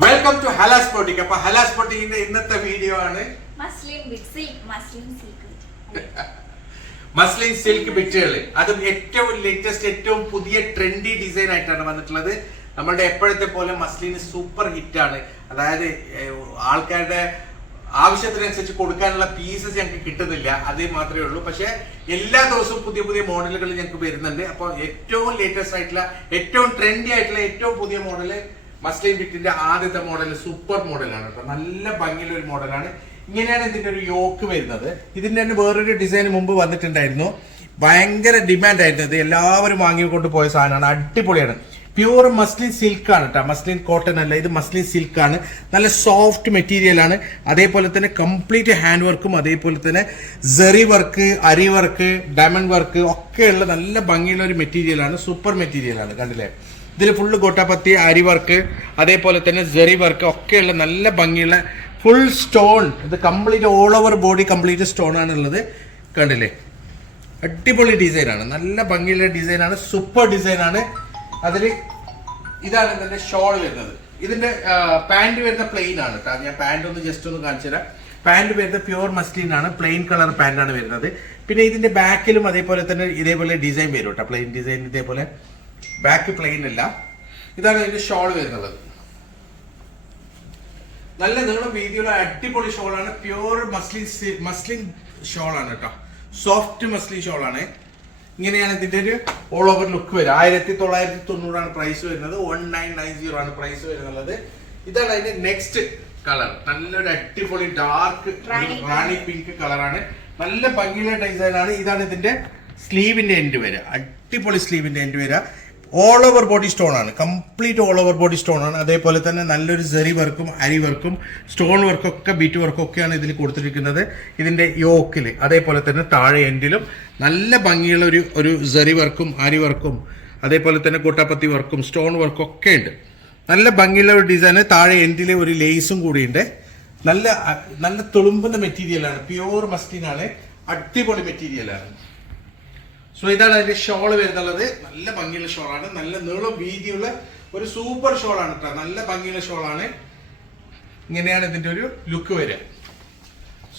Welcome to Hala സ്പോട്ടിക് അപ്പൊ ഹലാ സ്പോട്ടിക്കിന്റെ ഇന്നത്തെ video ആണ്. മസ്ലിൻ സിൽക്ക് ബിറ്റുകൾ അതും ഏറ്റവും ലേറ്റസ്റ്റ് ഏറ്റവും പുതിയ ട്രെൻഡി ഡിസൈൻ ആയിട്ടാണ് വന്നിട്ടുള്ളത്. നമ്മുടെ എപ്പോഴത്തെ പോലെ മസ്ലിൻ സൂപ്പർ ഹിറ്റ് ആണ്. അതായത് ആൾക്കാരുടെ ആവശ്യത്തിനനുസരിച്ച് കൊടുക്കാനുള്ള പീസസ് ഞങ്ങൾക്ക് കിട്ടുന്നില്ല. അതേ മാത്രമേ ഉള്ളൂ. പക്ഷെ എല്ലാ ദിവസവും പുതിയ പുതിയ മോഡലുകൾ ഞങ്ങൾക്ക് വരുന്നുണ്ട്. അപ്പോൾ ഏറ്റവും ലേറ്റസ്റ്റ് ആയിട്ടുള്ള ഏറ്റവും ട്രെൻഡി ആയിട്ടുള്ള ഏറ്റവും പുതിയ മോഡൽ മസ്ലിൻ ബിറ്റിന്റെ ആദ്യത്തെ മോഡൽ സൂപ്പർ മോഡലാണ് കേട്ടോ നല്ല ഭംഗിയുള്ള ഒരു മോഡലാണ് ഇങ്ങനെയാണ് ഇതിന്റെ ഒരു യോക്ക് വരുന്നത്. ഇതിന്റെ തന്നെ വേറൊരു ഡിസൈൻ മുമ്പ് വന്നിട്ടുണ്ടായിരുന്നു. ഭയങ്കര ഡിമാൻഡ് ആയിരുന്നു. ഇത് എല്ലാവരും വാങ്ങിക്കൊണ്ട് പോയ സാധനമാണ്. അടിപൊളിയാണ്. പ്യൂർ മസ്ലിൻ സിൽക്ക് ആണ് കേട്ടോ മസ്ലിൻ കോട്ടൺ അല്ല ഇത് മസ്ലിൻ സിൽക്ക് ആണ്. നല്ല സോഫ്റ്റ് മെറ്റീരിയൽ ആണ്. അതേപോലെ തന്നെ കംപ്ലീറ്റ് ഹാൻഡ് വർക്കും അതേപോലെ തന്നെ zari work aari work diamond work ഒക്കെയുള്ള നല്ല ഭംഗിയുള്ള ഒരു മെറ്റീരിയലാണ് സൂപ്പർ മെറ്റീരിയലാണ് കണ്ടില്ലേ? ഇതിൽ ഫുള്ള് ഗോട്ടാപ്പത്തി അരി വർക്ക് അതേപോലെ തന്നെ ജെറി വർക്ക് ഒക്കെയുള്ള നല്ല ഭംഗിയുള്ള ഫുൾ സ്റ്റോൺ ഇത് complete all over body complete stone ആണുള്ളത്. കണ്ടില്ലേ? അടിപൊളി ഡിസൈൻ ആണ്. നല്ല ഭംഗിയുള്ള ഡിസൈൻ ആണ്. സൂപ്പർ ഡിസൈൻ ആണ്. അതിൽ ഇതാണ് ഇതിന്റെ ഷോൾ വരുന്നത്. ഇതിന്റെ പാന്റ് വരുന്ന പ്ലെയിൻ ആണ് കേട്ടോ ഞാൻ പാന്റ് ഒന്ന് ജസ്റ്റ് ഒന്ന് കാണിച്ചു തരാം. പാന്റ് വരുന്നത് പ്യുവർ മസ്ലിൻ ആണ്. പ്ലെയിൻ കളർ പാന്റ് ആണ് വരുന്നത്. പിന്നെ ഇതിന്റെ ബാക്കിലും അതേപോലെ തന്നെ ഇതേപോലെ ഡിസൈൻ വരും കേട്ടോ പ്ലെയിൻ ഡിസൈൻ ഇതേപോലെ. ബാക്ക് പ്ലെയിൻ അല്ല ഇതാണ് ഇതിന്റെ ഷോൾ വരുന്നത്. നല്ല നീളം വീതിയുള്ള അടിപൊളി ഷോളാണ് പ്യുവർ മസ്ലിൻ മസ്ലിൻ ഷോളാണ് കേട്ടോ സോഫ്റ്റ് മസ്ലിൻ ഷോളാണ് ഇങ്ങനെയാണ് ഇതിന്റെ ഒരു ഓൾ ഓവർ ലുക്ക് വരിക. ആയിരത്തി തൊള്ളായിരത്തി തൊണ്ണൂറാണ് പ്രൈസ് വരുന്നത്. വൺ നയൻ നയൻ സീറോ ആണ് പ്രൈസ് വരുന്നത്. ഇതാണ് അതിന്റെ നെക്സ്റ്റ് കളർ നല്ലൊരു അടിപൊളി ഡാർക്ക് റാണി പിങ്ക് കളറാണ് നല്ല ഭംഗിയുള്ള ഡിസൈൻ ആണ്. ഇതാണ് ഇതിന്റെ സ്ലീവിന്റെ എൻഡ് വരിക. അടിപൊളി സ്ലീവിന്റെ എൻഡ് വരിക. ഓൾ ഓവർ ബോഡി സ്റ്റോൺ ആണ്. Complete all over body stone ആണ്. അതേപോലെ തന്നെ നല്ലൊരു സെറി വർക്കും അരി വർക്കും സ്റ്റോൺ വർക്കൊക്കെ ബീറ്റ് വർക്കൊക്കെയാണ് ഇതിൽ കൊടുത്തിരിക്കുന്നത്. ഇതിന്റെ യോക്കിൽ അതേപോലെ തന്നെ താഴെ എൻഡിലും നല്ല ഭംഗിയുള്ള ഒരു ഒരു സെറി വർക്കും അരി വർക്കും അതേപോലെ തന്നെ കൂട്ടാപ്പത്തി വർക്കും സ്റ്റോൺ വർക്കും ഒക്കെ ഉണ്ട്. നല്ല ഭംഗിയുള്ള ഒരു ഡിസൈന് താഴെ എൻഡിലെ ഒരു ലേസും കൂടിയുണ്ട് നല്ല നല്ല തുളുമ്പുന്ന മെറ്റീരിയലാണ് പ്യുവർ മസ്റ്റിനാണ് അടിപൊളി മെറ്റീരിയലാണ് സോ ഇതാണ് അതിന്റെ ഷോൾ വരുന്നുള്ളത്. നല്ല ഭംഗിയുള്ള ഷോൾ ആണ്. നല്ല നീളം വീതിയുള്ള ഒരു സൂപ്പർ ഷോൾ ആണ് കേട്ടോ നല്ല ഭംഗിയുള്ള ഷോൾ ആണ്. ഇങ്ങനെയാണ് ഇതിന്റെ ഒരു ലുക്ക് വരിക.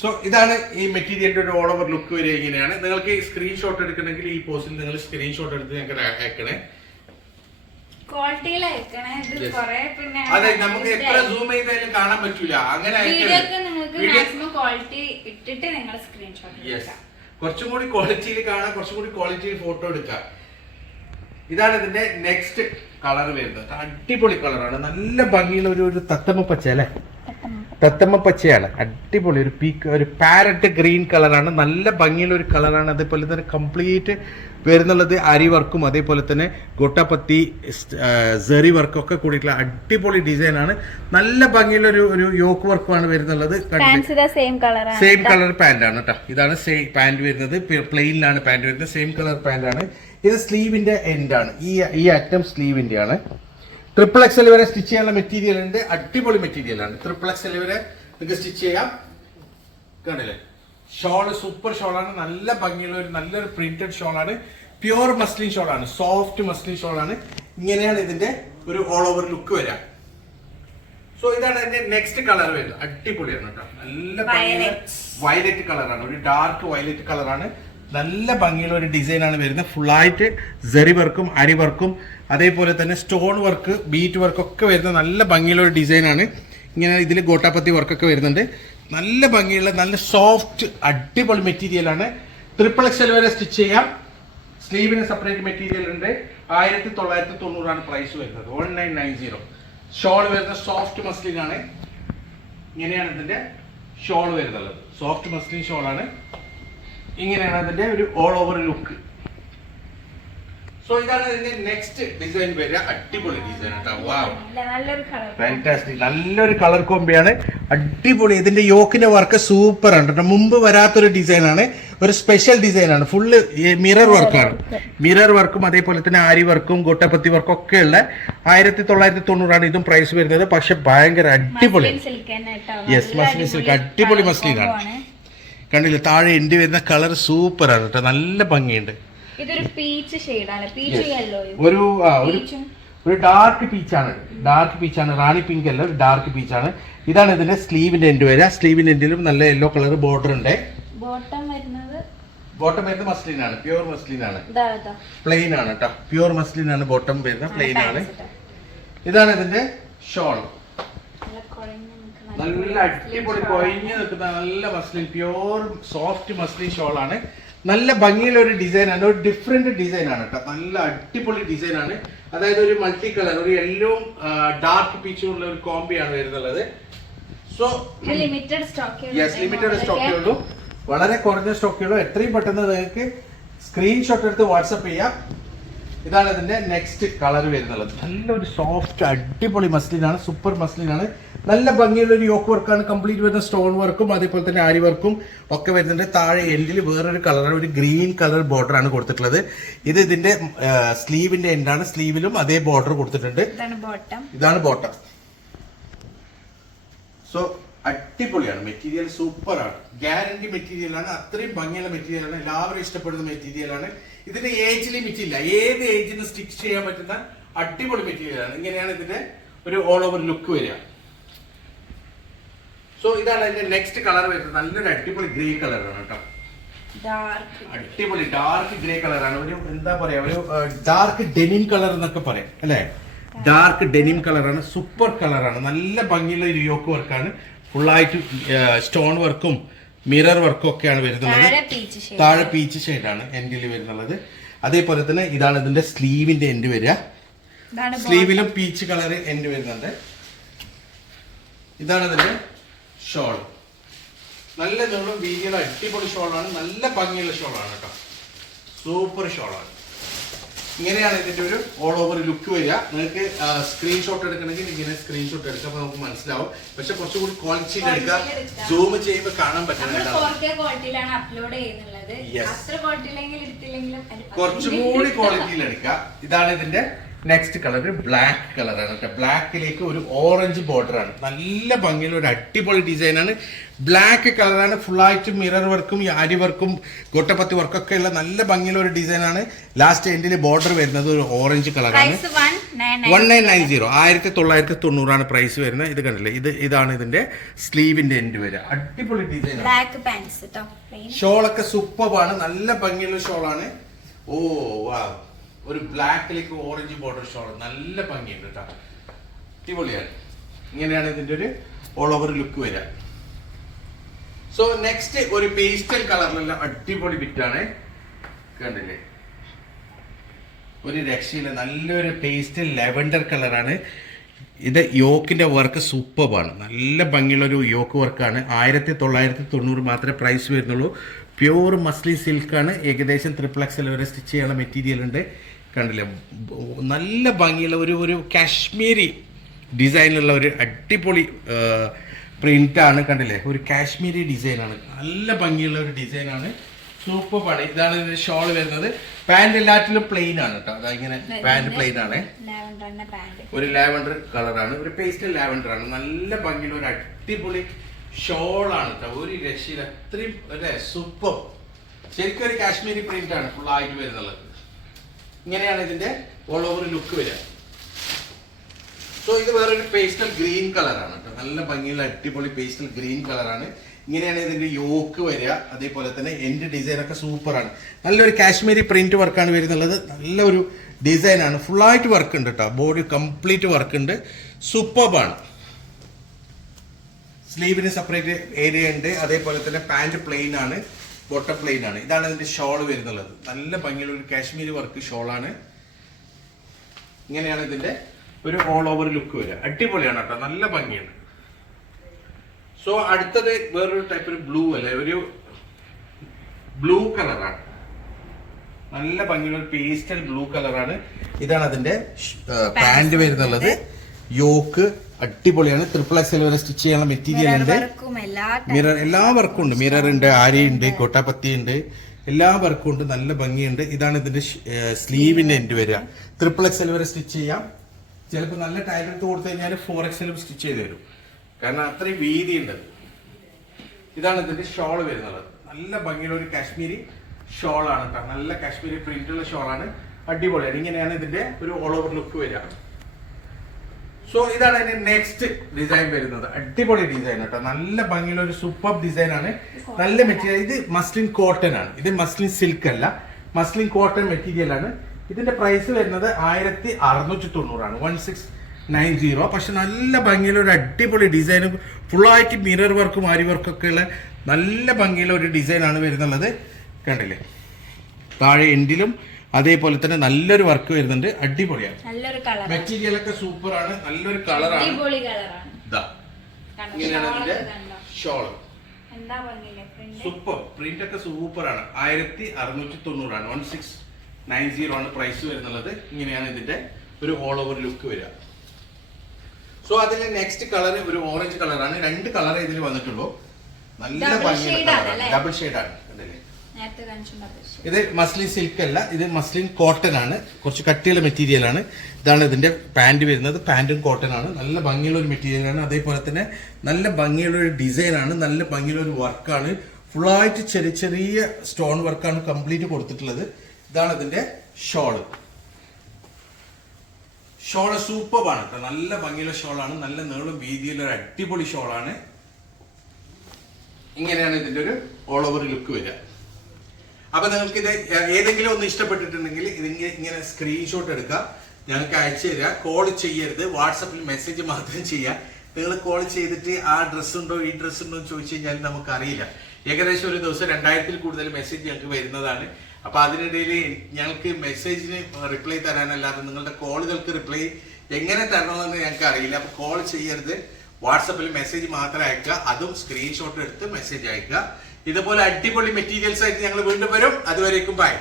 സോ ഇതാണ് ഈ മെറ്റീരിയലിന്റെ ഒരു ഓൾ ഓവർ ലുക്ക് വരിക ഇങ്ങനെയാണ്. നിങ്ങൾക്ക് ഈ സ്ക്രീൻഷോട്ട് എടുക്കണമെങ്കിൽ ഈ പോസ്റ്റിൽ നിങ്ങൾ സ്ക്രീൻഷോട്ട് എടുത്ത് ഞങ്ങൾക്ക് അയക്കണേ. അതെ നമുക്ക് എത്ര സൂം ചെയ്താലും കാണാൻ പറ്റൂല. അങ്ങനെ വീഡിയോ ക്വാളിറ്റി ഇട്ടിട്ട് നിങ്ങൾ സ്ക്രീൻഷോട്ട് കുറച്ചും കൂടി ക്വാളിറ്റിയിൽ കാണാം കുറച്ചും കൂടി ക്വാളിറ്റിയിൽ ഫോട്ടോ എടുക്കാം. ഇതാണ് ഇതിന്റെ നെക്സ്റ്റ് കളർ വരുന്നത്. അടിപൊളി കളറാണ് നല്ല ഭംഗിയുള്ള ഒരു ഒരു പച്ച അല്ലേ? തത്തമ്മ പച്ചയാണ്. അടിപൊളി. ഒരു പീക്ക് ഒരു പാരറ്റ് ഗ്രീൻ കളറാണ്. നല്ല ഭംഗിയുള്ള ഒരു കളറാണ്. അതേപോലെ തന്നെ കംപ്ലീറ്റ് വരുന്നുള്ളത് അരി വർക്കും അതേപോലെ തന്നെ ഗൊട്ടപ്പത്തി സെറി വർക്കും ഒക്കെ കൂടിയിട്ടുള്ള അടിപൊളി ഡിസൈനാണ്. നല്ല ഭംഗിയുള്ള ഒരു ഒരു യോക്ക് വർക്കുമാണ് വരുന്നുള്ളത്. സെയിം കളർ പാന്റ് ആണ് കേട്ടോ ഇതാണ് സെയിം പാന്റ് വരുന്നത്. പ്ലെയിനിലാണ് പാന്റ് വരുന്നത്. സെയിം കളർ പാന്റ് ആണ്. ഇത് സ്ലീവിന്റെ എൻഡ് ആണ്. ഈ ഈ അറ്റം സ്ലീവിന്റെ ആണ് ട്രിപ്പിൾ എക്സൽ വരെ സ്റ്റിച്ച് ചെയ്യാനുള്ള മെറ്റീരിയൽ ഉണ്ട്. അടിപൊളി മെറ്റീരിയൽ ആണ്. ട്രിപ്പിൾ എക്സൽ വരെ നിങ്ങൾക്ക് സ്റ്റിച്ച് ചെയ്യാം. കണ്ടില്ലേ? ഷോൾ സൂപ്പർ ഷോളാണ് നല്ല ഭംഗിയുള്ള ഒരു നല്ലൊരു പ്രിന്റഡ് ഷോളാണ് പ്യുവർ മസ്ലിൻ ഷോളാണ് സോഫ്റ്റ് മസ്ലിൻ ഷോളാണ് ഇങ്ങനെയാണ് ഇതിന്റെ ഒരു ഓൾ ഓവർ ലുക്ക് വരാം സോ ഇതാണ് അതിന്റെ നെക്സ്റ്റ് കളർ വരുന്നത്. അടിപൊളിയാണ് കേട്ടോ. നല്ല. വയലറ്റ് കളറാണ് ഒരു ഡാർക്ക് വയലറ്റ് കളറാണ് നല്ല ഭംഗിയുള്ള ഒരു ഡിസൈനാണ് വരുന്നത്. ഫുള്ളായിട്ട് ജെറി വർക്കും അരി വർക്കും അതേപോലെ തന്നെ സ്റ്റോൺ വർക്ക് ബീറ്റ് വർക്ക് ഒക്കെ വരുന്ന നല്ല ഭംഗിയുള്ള ഒരു ഡിസൈനാണ്. ഇങ്ങനെ ഇതിൽ ഗോട്ടാപ്പത്തി വർക്കൊക്കെ വരുന്നുണ്ട്. നല്ല ഭംഗിയുള്ള നല്ല സോഫ്റ്റ് അടിപൊളി മെറ്റീരിയൽ ആണ്. ട്രിപ്പിൾ എക്സൽ വരെ സ്റ്റിച്ച് ചെയ്യാം. സ്ലീവിന് സെപ്പറേറ്റ് മെറ്റീരിയൽ ഉണ്ട്. ആയിരത്തി തൊള്ളായിരത്തി തൊണ്ണൂറാണ് പ്രൈസ് വരുന്നത്. One nine nine zero shawl വരുന്നത് സോഫ്റ്റ് മസ്ലിൻ ആണ്. ഇങ്ങനെയാണ് ഇതിന്റെ ഷോൾ വരുന്നത്. സോഫ്റ്റ് മസ്ലിൻ ഷോൾ ആണ്. ഇങ്ങനെയാണ് അതിന്റെ ഒരു ഓൾ ഓവർ ലുക്ക് സോ ഇതാണ് ഇതിന്റെ നെക്സ്റ്റ് ഡിസൈൻ വരിക അടിപൊളി ഡിസൈൻ കേട്ടോ വാവ് നല്ലൊരു കളർ ഫാന്റാസ്റ്റിക് നല്ലൊരു കളർ കോമ്പിയാണ് അടിപൊളി. ഇതിന്റെ യോക്കിന്റെ വർക്ക് സൂപ്പർ ആണ് കേട്ടോ മുമ്പ് വരാത്തൊരു ഡിസൈൻ ആണ്. ഒരു സ്പെഷ്യൽ ഡിസൈൻ ആണ്. ഫുള്ള് മിറർ വർക്കാണ് മിറർ വർക്കും അതേപോലെ തന്നെ ആരി വർക്കും ഗൊട്ടപ്പത്തി വർക്കും ഒക്കെ ഉള്ള ആയിരത്തി തൊള്ളായിരത്തി തൊണ്ണൂറാണ് ഇതും പ്രൈസ് വരുന്നത്. പക്ഷെ ഭയങ്കര അടിപൊളി. യെസ് മസ്ലിൻ സിൽക്ക് അടിപൊളി മസ്ലിൻ ആണ്. കണ്ടില്ല താഴെ എന്റെ വരുന്ന കളർ സൂപ്പർ ആണ് കേട്ടോ നല്ല ഭംഗിയുണ്ട്. ഇതൊരു പീച്ച് ഷെയ്ഡാണ് പീച്ച് യെല്ലോ ഒരു ആ ഒരു ഒരു ഡാർക്ക് പീച്ചാണ് ഡാർക്ക് പീച്ചാണ് റാണി പിങ്ക് അല്ല ഒരു ഡാർക്ക് പീച്ചാണ് ഇതാണ് ഇതിന്റെ സ്ലീവിന്റെ എൻഡ് വരിക സ്ലീവിന്റെ എൻഡിലും നല്ല യെല്ലോ കളർ ബോർഡർ ഉണ്ട്. ബോട്ടം വരുന്നത്? ബോട്ടം വരുന്നത് മസ്ലിൻ ആണ് പ്യൂർ മസ്ലിൻ ആണ്. പ്ലെയിൻ ആണ് കേട്ടോ പ്യൂർ മസ്ലിൻ ആണ് ബോട്ടം വരുന്നത് പ്ലെയിൻ ആണ്. ഇതാണ് ഇതിന്റെ ഷോൾ നല്ല അടിപൊളി കൊഴിഞ്ഞ് നിൽക്കുന്ന നല്ല muslin pure soft muslin shawl ആണ്. നല്ല ഭംഗിയുള്ള ഒരു ഡിസൈൻ ആണ്. ഒരു ഡിഫറെന്റ് ഡിസൈൻ ആണ് കേട്ടോ നല്ല അടിപൊളി ഡിസൈൻ ആണ്. അതായത് ഒരു മൾട്ടി കളർ ഒരു യെല്ലോ ഡാർക്ക് പീച്ചുള്ള ഒരു കോമ്പിയാണ് വരുന്നുള്ളത്. So limited stock yes limited സ്റ്റോക്കേ ഉള്ളൂ. വളരെ കുറഞ്ഞ സ്റ്റോക്കേ ഉള്ളൂ. എത്രയും പെട്ടെന്ന് നിങ്ങൾക്ക് സ്ക്രീൻഷോട്ട് എടുത്ത് വാട്സപ്പ് ചെയ്യാം. ഇതാണ് ഇതിന്റെ നെക്സ്റ്റ് കളർ വരുന്നത് നല്ലൊരു സോഫ്റ്റ് അടിപൊളി മസ്ലിനാണ് സൂപ്പർ മസ്ലിനാണ് നല്ല ഭംഗിയുള്ള ഒരു യോക്ക് വർക്കാണ് കംപ്ലീറ്റ് വരുന്ന സ്റ്റോൺ വർക്കും അതേപോലെ തന്നെ ആരി വർക്കും ഒക്കെ വരുന്നുണ്ട് താഴെ എൻഡിൽ വേറൊരു കളർ ഒരു ഗ്രീൻ കളർ ബോർഡർ ആണ് കൊടുത്തിട്ടുള്ളത്. ഇത് ഇതിന്റെ സ്ലീവിന്റെ എൻഡാണ് സ്ലീവിലും അതേ ബോർഡർ കൊടുത്തിട്ടുണ്ട്. ഇതാണ് ബോട്ടം സോ അടിപൊളിയാണ്. മെറ്റീരിയൽ സൂപ്പറാണ് ആണ്. ഗ്യാരണ്ടി മെറ്റീരിയൽ ആണ്. അത്രയും ഭംഗിയുള്ള മെറ്റീരിയൽ ആണ്. എല്ലാവരും ഇഷ്ടപ്പെടുന്ന മെറ്റീരിയൽ ആണ്. ഇതിന് ഏജ് ലിമിറ്റ് ഇല്ല. ഏത് ഏജിന് സ്റ്റിച്ച് ചെയ്യാൻ പറ്റുന്ന അടിപൊളി മെറ്റീരിയൽ ആണ്. ഇങ്ങനെയാണ് ഇതിന്റെ ഒരു ഓൾ ഓവർ ലുക്ക് വരിക. സോ ഇതാണ് അതിന്റെ നെക്സ്റ്റ് കളർ വരുന്നത്. നല്ലൊരു അടിപൊളി ഗ്രേ കളറാണ് കേട്ടോ. അടിപൊളി ഡാർക്ക് ഗ്രേ കളറാണ് ഒരു എന്താ പറയാ ഒരു ഡാർക്ക് ഡെനിം കളർ എന്നൊക്കെ പറയാം അല്ലെ? ഡാർക്ക് ഡെനിം കളറാണ് സൂപ്പർ കളറാണ് നല്ല ഭംഗിയുള്ള ഒരു യോക്ക് വർക്കാണ് ഫുള്ളായിട്ട് സ്റ്റോൺ വർക്കും മിറർ വർക്കും ഒക്കെയാണ് വരുന്നത്. താഴെ പീച്ച് ഷെയ്ഡാണ് എൻഡിൽ വരുന്നുള്ളത് അതേപോലെ തന്നെ ഇതാണ് ഇതിന്റെ സ്ലീവിന്റെ എൻഡ് വരിക. സ്ലീവിലും പീച്ച് കളർ എൻഡ് വരുന്നുണ്ട്. ഇതാണ് ഇതിന്റെ ഷോൾ. നല്ല നീളം വീതിയുള്ള അടിപൊളി ഷോളാണ്. നല്ല ഭംഗിയുള്ള ഷോളാണ് കേട്ടോ. സൂപ്പർ ഷോളാണ്. ഇങ്ങനെയാണ് ഇതിന്റെ ഒരു ഓൾ ഓവർ ലുക്ക് വരിക. നിങ്ങൾക്ക് സ്ക്രീൻഷോട്ട് എടുക്കണമെങ്കിൽ ഇങ്ങനെ സ്ക്രീൻഷോട്ട് എടുക്കാം അപ്പൊ നമുക്ക് മനസ്സിലാവും. പക്ഷെ കുറച്ചുകൂടി ക്വാളിറ്റിയിൽ എടുക്കാം. സൂം ചെയ്യുമ്പോൾ കാണാൻ നമ്മൾ കുറച്ചുകൂടി ക്വാളിറ്റിയിൽ എടുക്കുക ഇതാണ് ഇതിന്റെ നെക്സ്റ്റ് കളർ ബ്ലാക്ക് കളറാണ് കേട്ടോ. ബ്ലാക്കിലേക്ക് ഒരു ഓറഞ്ച് ബോർഡറാണ് ആണ്. നല്ല ഭംഗിയുള്ള ഒരു അടിപൊളി ഡിസൈനാണ് ആണ്. ബ്ലാക്ക് കളറാണ് ഫുള്ളായിട്ട് മിറർ വർക്കും ഈ ആരി വർക്കും ഗൊട്ടപ്പത്തി വർക്കൊക്കെ ഉള്ള നല്ല ഭംഗിയുള്ള ഒരു ഡിസൈനാണ് ലാസ്റ്റ് എൻഡിൽ ബോർഡർ വരുന്നത് ഒരു ഓറഞ്ച് കളറാണ് വൺ നയൻ നയൻ സീറോ ആയിരത്തി തൊള്ളായിരത്തി തൊണ്ണൂറാണ് പ്രൈസ് വരുന്നത്. ഇത് കണ്ടില്ലേ? ഇത് ഇതാണ് ഇതിന്റെ സ്ലീവിന്റെ എൻഡ് വരിക അടിപൊളി പ്ലെയിൻ ഷോളൊക്കെ സൂപ്പറാണ് നല്ല ഭംഗിയുള്ള ഷോളാണ് ഓ വാ ഒരു ബ്ലാക്കിലേക്ക് ഓറഞ്ച് ബോർഡർ ഷോൾ. നല്ല ഭംഗിയുണ്ട് കേട്ടോ. അടിപൊളിയാണ്. ഇങ്ങനെയാണ് ഇതിന്റെ ഒരു ഓൾ ഓവർ ലുക്ക് വരിക. സോ നെക്സ്റ്റ് ഒരു പേസ്റ്റൽ കളറിലുള്ള അടിപൊളി ബിറ്റാണ് കണ്ടില്ലേ? ഒരു രക്ഷയില്ല. നല്ലൊരു പേസ്റ്റൽ ലെവൻഡർ കളറാണ് ഇത് യോക്കിന്റെ വർക്ക് സൂപ്പറാണ് നല്ല ഭംഗിയുള്ള ഒരു യോക്ക് വർക്കാണ് ആയിരത്തി തൊള്ളായിരത്തി തൊണ്ണൂറ് മാത്രമേ പ്രൈസ് വരുന്നുള്ളൂ. പ്യൂർ മസ്ലി സിൽക്കാണ് ഏകദേശം ത്രിപ്ലക്സിൽ വരെ സ്റ്റിച്ച് ചെയ്യാനുള്ള മെറ്റീരിയൽ ഉണ്ട്. കണ്ടില്ലേ? നല്ല ഭംഗിയുള്ള ഒരു ഒരു കാശ്മീരി ഡിസൈനിലുള്ള ഒരു അടിപൊളി പ്രിന്റാണ് കണ്ടില്ലേ? ഒരു കാശ്മീരി ഡിസൈനാണ് നല്ല ഭംഗിയുള്ള ഒരു ഡിസൈനാണ് സൂപ്പർ പണി ഇതാണ് ഇതിന്റെ ഷോൾ വരുന്നത്. പാന്റ് എല്ലാറ്റിലും പ്ലെയിൻ ആണ് കേട്ടോ അതിങ്ങനെ പാന്റ് പ്ലെയിൻ ആണ്. ഒരു ലാവൻഡർ കളറാണ് ഒരു പേസ്റ്റൽ ലാവൻഡർ ആണ്. നല്ല ഭംഗിയുള്ള ഒരു അടിപൊളി ഷോളാണ് കേട്ടോ ഒരു രക്ഷയിൽ അത്രയും അല്ലേ? സൂപ്പർ ശരിക്കും ഒരു കാശ്മീരി പ്രിന്റ് ആണ്. ഫുൾ ആയിട്ട് വരുന്നത് ഇങ്ങനെയാണ് ഇതിന്റെ ഓൾ ഓവർ ലുക്ക് വരിക. സോ ഇത് വേറൊരു പേസ്റ്റൽ ഗ്രീൻ കളറാണ് കേട്ടോ നല്ല ഭംഗിയുള്ള അടിപൊളി പേസ്റ്റൽ ഗ്രീൻ കളറാണ് ഇങ്ങനെയാണ് ഇതിന്റെ യോക്ക് വരിക. അതേപോലെ തന്നെ എന്റെ ഡിസൈൻ ഒക്കെ സൂപ്പറാണ് നല്ലൊരു കാശ്മീരി പ്രിന്റ് വർക്കാണ് വരുന്നുള്ളത്. നല്ലൊരു ഡിസൈനാണ് ഫുള്ളായിട്ട് വർക്ക് ഉണ്ട് കേട്ടോ ബോഡി കംപ്ലീറ്റ് വർക്ക് ഉണ്ട്. സൂപ്പർബാണ് സ്ലീവിന് സെപ്പറേറ്റ് ഏരിയ ഉണ്ട്. അതേപോലെ തന്നെ പാന്റ് പ്ലെയിൻ ആണ്. ബോട്ടം പ്ലെയിൻ ആണ്. ഇതാണ് ഇതിന്റെ ഷോൾ വരുന്നുള്ളത്. നല്ല ഭംഗിയുള്ള ഒരു കാശ്മീരി വർക്ക് ഷോളാണ് ഇങ്ങനെയാണ് ഇതിന്റെ ഒരു ഓൾ ഓവർ ലുക്ക് വരിക. അടിപൊളിയാണ് കേട്ടോ. നല്ല ഭംഗിയാണ്. സോ അടുത്തത് വേറൊരു ടൈപ്പ് ഒരു ബ്ലൂ അല്ലെ? ഒരു ബ്ലൂ കളറാണ് നല്ല ഭംഗിയുള്ള പേസ്റ്റൽ ബ്ലൂ കളറാണ് ഇതാണ് അതിന്റെ പാന്റ് വരുന്നുള്ളത്. യോക്ക് അടിപൊളിയാണ്. ട്രിപ്പിൾ എക്സൽ വരെ സ്റ്റിച്ച് ചെയ്യാനുള്ള മെറ്റീരിയൽ ഉണ്ട്. മിറർ എല്ലാ വർക്കും ഉണ്ട്. മിറർ ഉണ്ട് ആര്യയുണ്ട് കോട്ടാപ്പത്തി ഉണ്ട്. എല്ലാ വർക്കും ഉണ്ട്. നല്ല ഭംഗിയുണ്ട്. ഇതാണ് ഇതിന്റെ സ്ലീവിന്റെ എൻഡ് വരിക. ട്രിപ്പിൾ എക്സൽ വരെ സ്റ്റിച്ച് ചെയ്യാം. ചിലപ്പോൾ നല്ല ടൈലർ എടുത്ത് കൊടുത്തു കഴിഞ്ഞാൽ ഫോർ എക്സലും സ്റ്റിച്ച് ചെയ്ത് തരും. കാരണം അത്രയും വീതി ഉണ്ട്. ഇതാണ് ഇതിന്റെ ഷോൾ വരുന്നത്. നല്ല ഭംഗിയുള്ള ഒരു കാശ്മീരി ഷോളാണ് കേട്ടോ നല്ല കാശ്മീരി പ്രിന്റുള്ള ഷോളാണ് അടിപൊളിയാണ്. ഇങ്ങനെയാണ് ഇതിന്റെ ഒരു ഓൾ ഓവർ ലുക്ക് വരിക. സോ ഇതാണ് അതിന്റെ നെക്സ്റ്റ് ഡിസൈൻ വരുന്നത്. അടിപൊളി ഡിസൈൻ കേട്ടോ. നല്ല ഭംഗിയുള്ള ഒരു സൂപ്പർ ഡിസൈൻ ആണ്. നല്ല മെറ്റീരിയൽ ഇത് മസ്ലിൻ കോട്ടൺ ആണ്. ഇത് മസ്ലിൻ സിൽക്ക് അല്ല. മസ്ലിൻ കോട്ടൺ മെറ്റീരിയൽ ആണ്. ഇതിന്റെ പ്രൈസ് വരുന്നത് ആയിരത്തി അറുന്നൂറ്റി തൊണ്ണൂറാണ് വൺ സിക്സ് നയൻ സീറോ പക്ഷെ നല്ല ഭംഗിയുള്ള ഒരു അടിപൊളി ഡിസൈനും ഫുള്ളായിട്ട് മിറർ വർക്കും ആരി വർക്കൊക്കെ ഉള്ള നല്ല ഭംഗിയുള്ള ഒരു ആണ് വരുന്നുള്ളത്. കണ്ടില്ലേ? താഴെ എൻഡിലും അതേപോലെ തന്നെ നല്ലൊരു വർക്ക് വരുന്നുണ്ട്. അടിപൊളിയാണ്. നല്ലൊരു കളർ മെറ്റീരിയൽ ഒക്കെ സൂപ്പർ ആണ്. നല്ലൊരു കളറാണ് അടിപൊളി കളറാണ് ഇതാ കണ്ടോ? ഇങ്ങനെയാണ് ഇതിന്റെ ഷോൾ എന്താ പറഞ്ഞില്ലേ പ്രിന്റ് സൂപ്പർ പ്രിന്റ് ഒക്കെ സൂപ്പർ ആണ്. ആയിരത്തി അറുന്നൂറ്റി തൊണ്ണൂറാണ്. വൺ സിക്സ് നയൻ സീറോ ആണ് പ്രൈസ് വരുന്നുള്ളത്. ഇങ്ങനെയാണ് ഇതിന്റെ ഒരു ഓൾ ഓവർ ലുക്ക് വരിക. സോ അതിന്റെ നെക്സ്റ്റ് കളർ ഒരു ഓറഞ്ച് കളറാണ് രണ്ട് കളർ ഇതിൽ വന്നിട്ടുള്ളൂ. നല്ല ഭംഗിയുള്ള കളറാണ് അല്ലേ? ഡബിൾ ഷെയ്ഡ് ആണ്. കണ്ടില്ലേ? നേരത്തെ കാണിച്ചിട്ടുണ്ടോ ഇത് മസ്ലിൻ സിൽക്ക് അല്ല ഇത് മസ്ലിൻ കോട്ടൺ ആണ്. കുറച്ച് കട്ടിയുള്ള മെറ്റീരിയൽ ആണ്. ഇതാണ് ഇതിന്റെ പാന്റ് വരുന്നത്. പാന്റും കോട്ടൺ ആണ്. നല്ല ഭംഗിയുള്ള ഒരു മെറ്റീരിയൽ ആണ്. അതേപോലെ തന്നെ നല്ല ഭംഗിയുള്ള ഒരു ഡിസൈൻ ആണ്. നല്ല ഭംഗിയുള്ള ഒരു വർക്കാണ് ആയിട്ട് ചെറിയ ചെറിയ സ്റ്റോൺ വർക്കാണ് കംപ്ലീറ്റ് കൊടുത്തിട്ടുള്ളത്. ഇതാണ് ഇതിന്റെ ഷോൾ ഷോൾ സൂപ്പറാണ് കേട്ടോ നല്ല ഭംഗിയുള്ള ഷോളാണ് നല്ല നീളം വീതിയുള്ള ഒരു അടിപൊളി ഷോളാണ് ഇങ്ങനെയാണ് ഇതിന്റെ ഒരു ഓൾ ഓവർ ലുക്ക് വരിക. അപ്പൊ നിങ്ങൾക്ക് ഇത് ഏതെങ്കിലും ഒന്ന് ഇഷ്ടപ്പെട്ടിട്ടുണ്ടെങ്കിൽ ഇത് ഇങ്ങനെ സ്ക്രീൻഷോട്ട് എടുക്കുക. ഞങ്ങൾക്ക് അയച്ചു തരിക. കോൾ ചെയ്യരുത്. വാട്സപ്പിൽ മെസ്സേജ് മാത്രം ചെയ്യുക. നിങ്ങൾ കോൾ ചെയ്തിട്ട് ആ ഡ്രസ്സ് ഉണ്ടോ ഈ ഡ്രസ്സ് ഉണ്ടോ എന്ന് ചോദിച്ചു കഴിഞ്ഞാൽ നമുക്ക് അറിയില്ല ഏകദേശം ഒരു ദിവസം രണ്ടായിരത്തിൽ കൂടുതൽ മെസ്സേജ് ഞങ്ങൾക്ക് വരുന്നതാണ്. അപ്പൊ അതിനിടയിൽ ഞങ്ങൾക്ക് മെസ്സേജിന് റിപ്ലൈ തരാനല്ലാതെ നിങ്ങളുടെ കോളുകൾക്ക് റിപ്ലൈ എങ്ങനെ തരണമെന്ന് ഞങ്ങൾക്ക് അറിയില്ല. അപ്പൊ കോൾ ചെയ്യരുത്. വാട്സപ്പിൽ മെസ്സേജ് മാത്രം അയക്കുക. അതും സ്ക്രീൻഷോട്ട് എടുത്ത് മെസ്സേജ് അയക്കുക. ഇതുപോലെ അടിപൊളി മെറ്റീരിയൽസ് ആയിട്ട് ഞങ്ങൾ വീണ്ടും വരും. അതുവരേക്കും ബൈ